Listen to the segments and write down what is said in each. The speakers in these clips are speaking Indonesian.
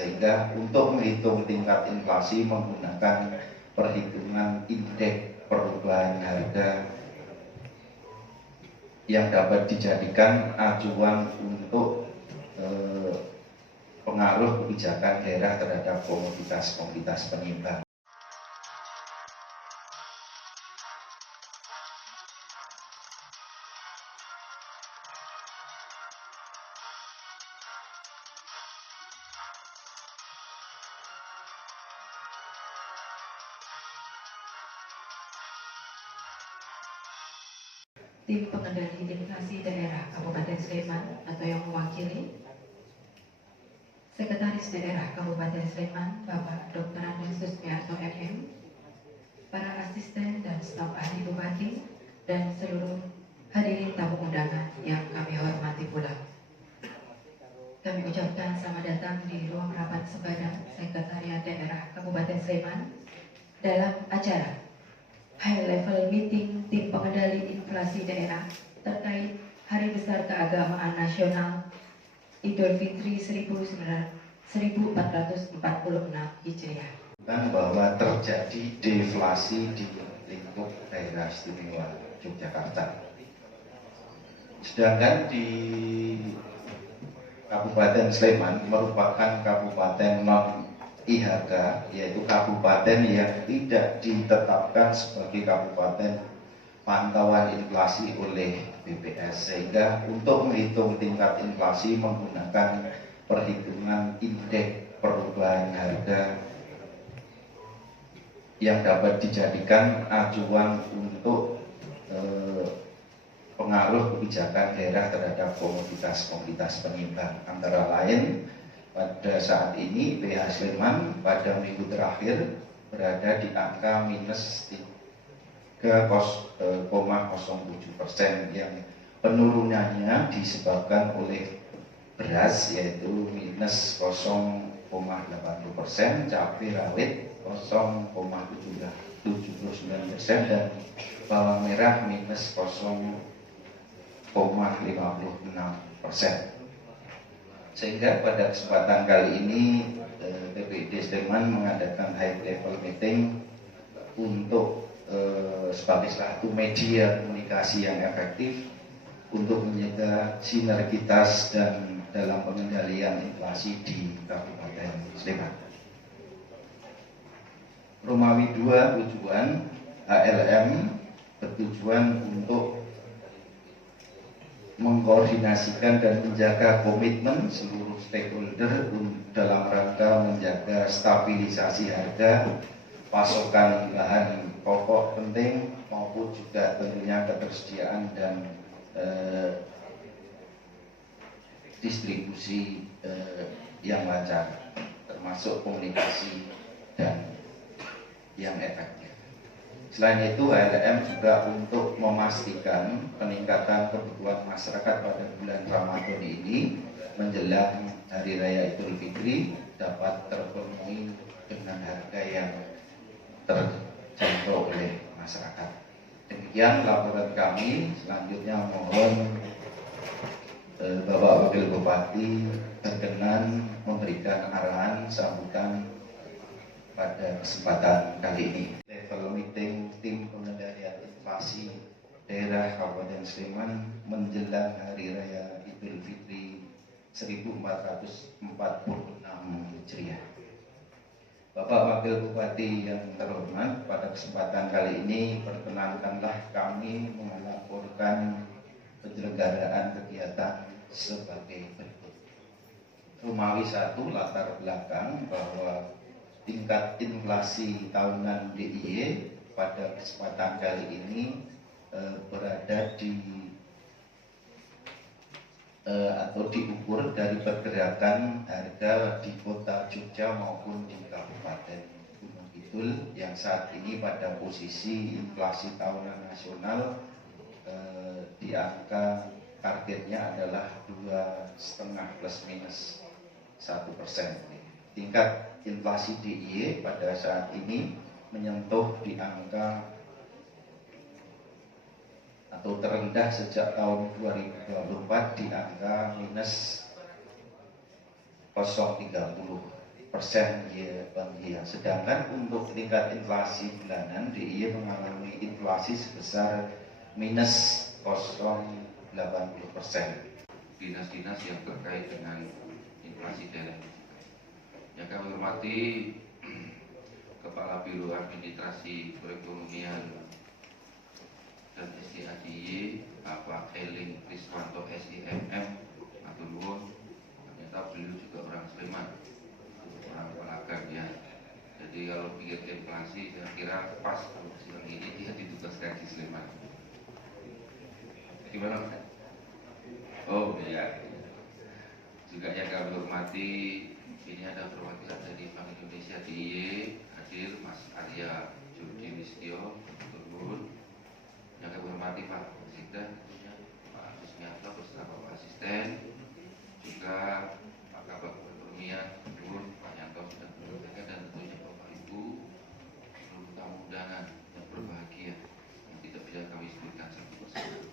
sehingga untuk menghitung tingkat inflasi menggunakan perhitungan indeks perubahan harga yang dapat dijadikan acuan untuk pengaruh kebijakan daerah terhadap komoditas-komoditas penyimbang. Tim pengendali inflasi daerah Kabupaten Sleman atau yang mewakili Sekretaris Daerah Kabupaten Sleman Bapak Dr. Andes Susmiarto MM, para asisten dan staf ahli Bupati, dan seluruh hadirin tamu undangan yang kami hormati pula. Kami ucapkan selamat datang di ruang rapat Sebadan Sekretariat Daerah Kabupaten Sleman dalam acara High Level Meeting Tim Pengendali Inflasi Daerah terkait Hari Besar Keagamaan Nasional Idul Fitri 1446 Hijriah. Bahwa terjadi deflasi di lingkup daerah istimewa Yogyakarta. Sedangkan di Kabupaten Sleman merupakan kabupaten non IHK, yaitu kabupaten yang tidak ditetapkan sebagai kabupaten pantauan inflasi oleh BPS, sehingga untuk menghitung tingkat inflasi menggunakan perhitungan indeks perubahan harga yang dapat dijadikan acuan untuk pengaruh kebijakan daerah terhadap komoditas-komoditas penyimbang. Antara lain, pada saat ini PH Sleman pada minggu terakhir berada di angka minus 3,07%, yang penurunannya disebabkan oleh beras yaitu minus 0,80%, cabai rawit 0,79%, dan bawang merah minus 0,56%. Sehingga pada kesempatan kali ini TPID Sleman mengadakan high level meeting untuk sebagai satu media komunikasi yang efektif untuk menjaga sinergitas dan dalam pengendalian inflasi di Kabupaten Sleman. Romawi 2 tujuan HLM bertujuan untuk mengkoordinasikan dan menjaga komitmen seluruh stakeholder dalam rangka menjaga stabilisasi harga, pasokan bahan pokok penting maupun juga tentunya ketersediaan dan distribusi yang lancar, termasuk komunikasi dan yang efektif. Selain itu, HLM juga untuk memastikan peningkatan kebutuhan masyarakat pada bulan Ramadan ini menjelang Hari Raya Idul Fitri dapat terpenuhi dengan harga yang terjangkau oleh masyarakat. Demikian laporan kami. Selanjutnya mohon Bapak Wakil Bupati berkenan memberikan arahan sambutan pada kesempatan kali ini. Level meeting tim pengendalian inflasi daerah Kabupaten Sleman menjelang Hari Raya Idul Fitri 1446 Hijriah. Bapak Wakil Bupati yang terhormat, pada kesempatan kali ini perkenankanlah kami melaporkan penyelenggaraan kegiatan sebagai berikut. Romawi 1, latar belakang bahwa tingkat inflasi tahunan DIY pada kesempatan kali ini berada di atau diukur dari pergerakan harga di kota Jogja maupun di Kabupaten Gunung Kidul, yang saat ini pada posisi inflasi tahunan nasional di angka targetnya adalah 2,5 plus minus 1%. Tingkat inflasi DIY pada saat ini menyentuh di angka atau terendah sejak tahun 2024 di angka minus 0,30 ya. Sedangkan untuk tingkat inflasi bulanan DIY mengalami inflasi sebesar minus 0,80%. Dinas-dinas yang terkait dengan inflasi daerah. Yang kami hormati Kepala Biro Administrasi Perekonomian dan SDADY Bapak Eling Kriswanto SIMM matur nuwun. Ternyata beliau juga orang Sleman, orang Pelagan ya. Jadi kalau pikir inflasi saya kira pas kalau siang ini dia ditugaskan di Sleman. Gimana Pak? Oh ya. Juga yang kami hormati, ini ada perwakilan dari Bank Indonesia DIY hadir, Mas Arya Jody Listio, turun. Yang kami hormati Pak Sekda, Pak Susmianto beserta Bapak Asisten, juga Pak Kabak Perekonomian, turun, Pak Yanto sudah berada, dan tentunya Bapak Ibu, seluruh tamu undangan yang berbahagia yang tidak bisa kami sebutkan satu persatu.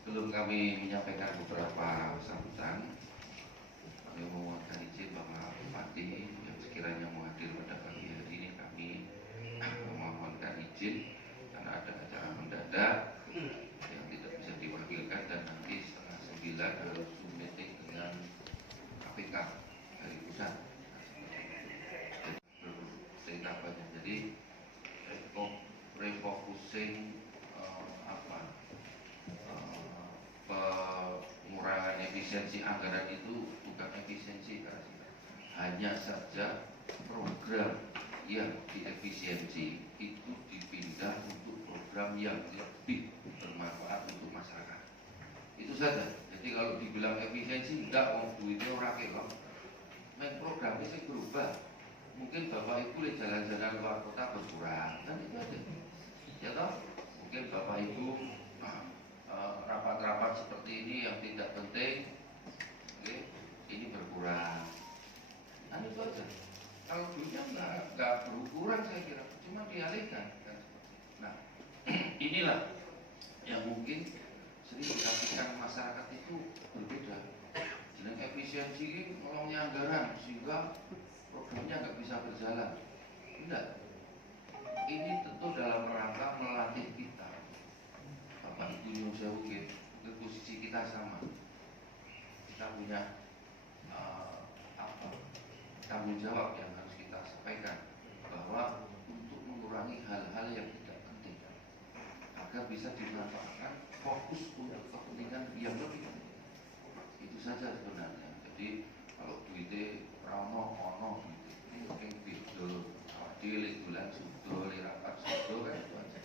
Sebelum kami menyampaikan beberapa sambutan, kami memohonkan izin Bapak Bupati yang sekiranya mau hadir pada pagi hari ini, kami memohonkan izin karena ada acara mendadak yang tidak bisa diwakilkan, dan nanti 8:30 harus Zoom meeting dengan KPK dari pusat. Cerita banyak, jadi refocusing pengurangan efisiensi anggaran itu bukan efisiensi, hanya saja program yang diefisiensi itu dipindah untuk program yang lebih bermanfaat untuk masyarakat. Itu saja. Jadi kalau dibilang efisiensi, enggak, duitnya orang kelok. Main programnya sih berubah. Mungkin Bapak Ibu jalan-jalan luar kota berkurang, kan itu aja. Ya toh? Mungkin Bapak Ibu rapat-rapat seperti ini yang tidak penting, oke, ini berkurang. Nah itu aja. Kalau duitnya nggak berkurang, saya kira cuma dialihkan. Nah inilah yang mungkin sering dikatakan masyarakat itu berbeda. Dengan efisiensi nolongnya anggaran sehingga programnya nggak bisa berjalan. Tidak. Ini tentu dalam rangka melatih kita. Bapak Ibu Nyun Sewu, posisi kita sama. Kita punya tanggung jawab yang harus kita sampaikan, bahwa untuk mengurangi hal-hal yang tidak penting agar bisa dimanfaatkan fokus untuk kepentingan yang lebih penting. Itu saja sebenarnya. Jadi kalau duitnya ono ini mungkin video awadi bulan sudo rapat sudo kan itu aja.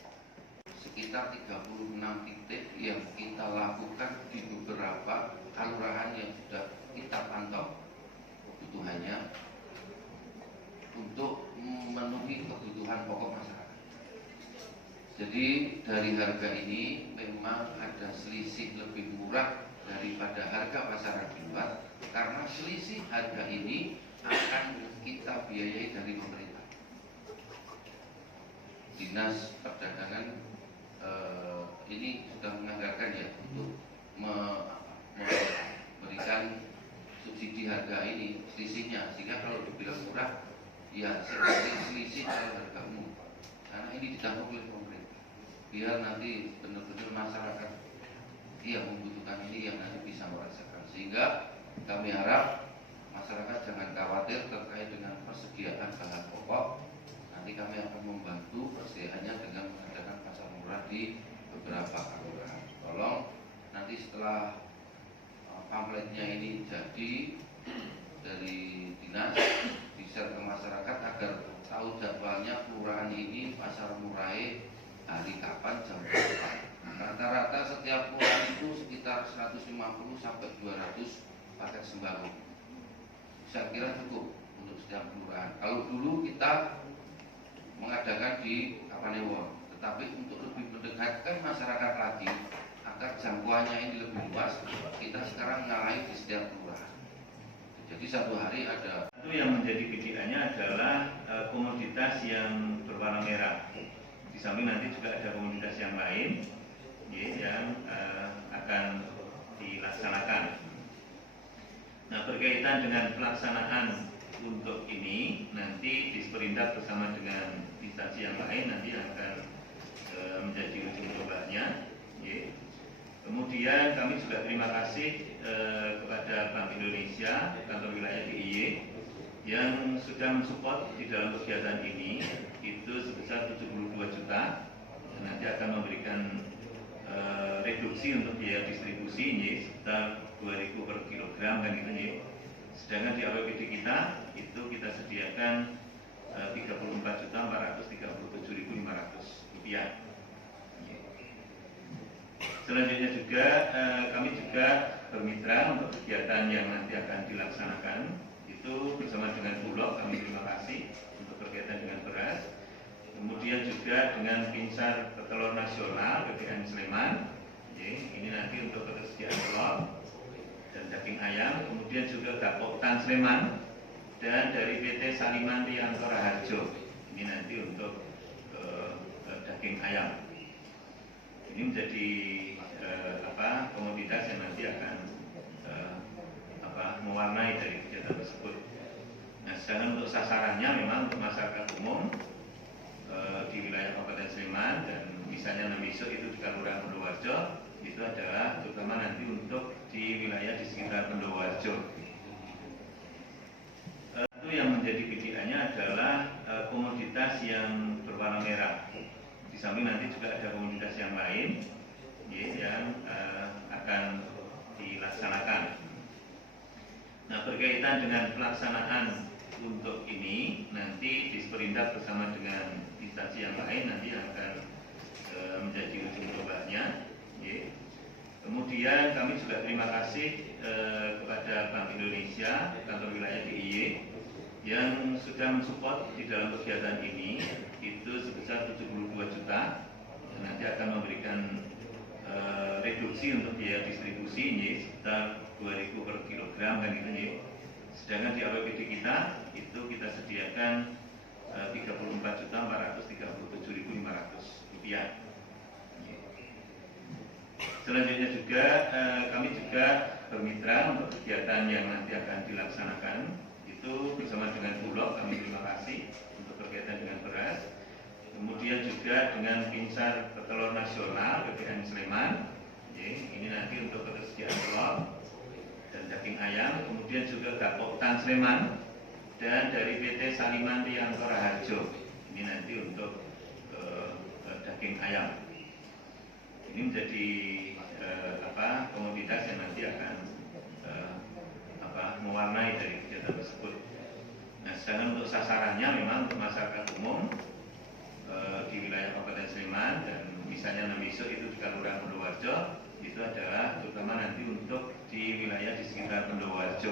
Sekitar 36 titik yang kita lakukan di beberapa kelurahan yang sudah kita pantau kebutuhannya untuk memenuhi kebutuhan pokok masyarakat. Jadi dari harga ini memang ada selisih lebih murah daripada harga pasaran di luar, karena selisih harga ini akan kita biayai dari pemerintah. Dinas Perdagangan ini sudah menganggarkan ya untuk memberikan subsidi harga ini, selisihnya, sehingga kalau dibilang murah ya seperti selisih dari harga umum, karena ini ditanggung oleh pemerintah, biar nanti benar-benar masyarakat yang membutuhkan ini yang nanti bisa merasakan. Sehingga kami harap masyarakat jangan khawatir terkait dengan persediaan bahan pokok. Nanti kami akan membantu persediaannya dengan mengadakan pasar murah di beberapa kelurahan. Tolong nanti setelah pamfletnya ini jadi dari dinas, bisa ke masyarakat agar tahu jadwalnya kelurahan ini pasar murah hari kapan, jam berapa. Rata-rata setiap kelurahan itu sekitar 150 sampai 200 paket sembako. Saya kira cukup untuk setiap kelurahan. Kalau dulu kita mengadakan di Kapanewon, tetapi untuk lebih mendekatkan masyarakat lagi agar jangkauannya ini lebih luas, kita sekarang nyalain di setiap kelurahan. Jadi satu hari ada. Itu yang menjadi pikirannya adalah komoditas yang berwarna merah. Di samping nanti juga ada komoditas yang lain yang akan dilaksanakan. Nah, berkaitan dengan pelaksanaan untuk ini Disperindak bersama dengan instansi yang lain nanti akan menjadi ujung tombaknya. Kemudian kami juga terima kasih kepada Bank Indonesia, kantor wilayah DIY yang sudah mensupport di dalam kegiatan ini itu sebesar 72 juta. Nanti akan memberikan reduksi untuk biaya distribusi ini sekitar 2.000 per kilogram kan gitu ya. Sedangkan di APBD kita itu kita sediakan 34.437.500 rupiah. Selanjutnya juga kami juga bermitra untuk kegiatan yang nanti akan dilaksanakan itu bersama dengan Bulog. Kami terima kasih untuk berkaitan dengan beras. Kemudian juga dengan Pinsar Petelur Nasional PPN Sleman. Ini nanti untuk ketersediaan telur dan daging ayam. Kemudian juga Gapoktan Sleman dan dari PT Saliman Riantoro Harjo. Ini nanti untuk daging ayam. Ini menjadi komoditas yang nanti akan mewarnai dari kegiatan tersebut. Nah, sedangkan untuk sasarannya memang untuk masyarakat umum di wilayah Kabupaten Sleman dan misalnya besok itu di Kelurahan Pendowarjo itu adalah terutama nanti untuk di wilayah di sekitar Pendowarjo. Itu yang menjadi PDA-nya adalah komoditas yang berwarna merah. Di samping nanti juga ada komoditas yang lain yang akan dilaksanakan. Nah, berkaitan dengan pelaksanaan untuk ini nanti Disperindak bersama dengan instansi yang lain nanti akan menjadi ujung tombaknya. Kemudian kami juga terima kasih kepada Bank Indonesia, kantor wilayah DIY yang sudah mensupport di dalam kegiatan ini itu sebesar 72 juta. Nanti akan memberikan reduksi untuk biaya distribusi ini sekitar 2.000 per kilogram kan gitu ya. Sedangkan di APBD kita itu kita sediakan 34.437.500 rupiah. Selanjutnya juga kami juga bermitra untuk kegiatan yang nanti akan dilaksanakan itu bersama dengan Bulog. Kami terima kasih untuk berkaitan dengan beras. Kemudian juga dengan Pinsar Petelur Nasional PPN Sleman. Ini nanti untuk ketersediaan telur dan daging ayam. Kemudian juga Gapoktan Sleman dan dari PT Saliman Riantoro Harjo. Ini nanti untuk daging ayam. Ini menjadi komoditas yang nanti akan mewarnai dari kegiatan tersebut. Nah, sedangkan untuk sasarannya memang untuk masyarakat umum di wilayah Kabupaten Sleman dan misalnya besok itu di Kelurahan Pendowarjo itu adalah terutama nanti untuk di wilayah di sekitar Pendowarjo.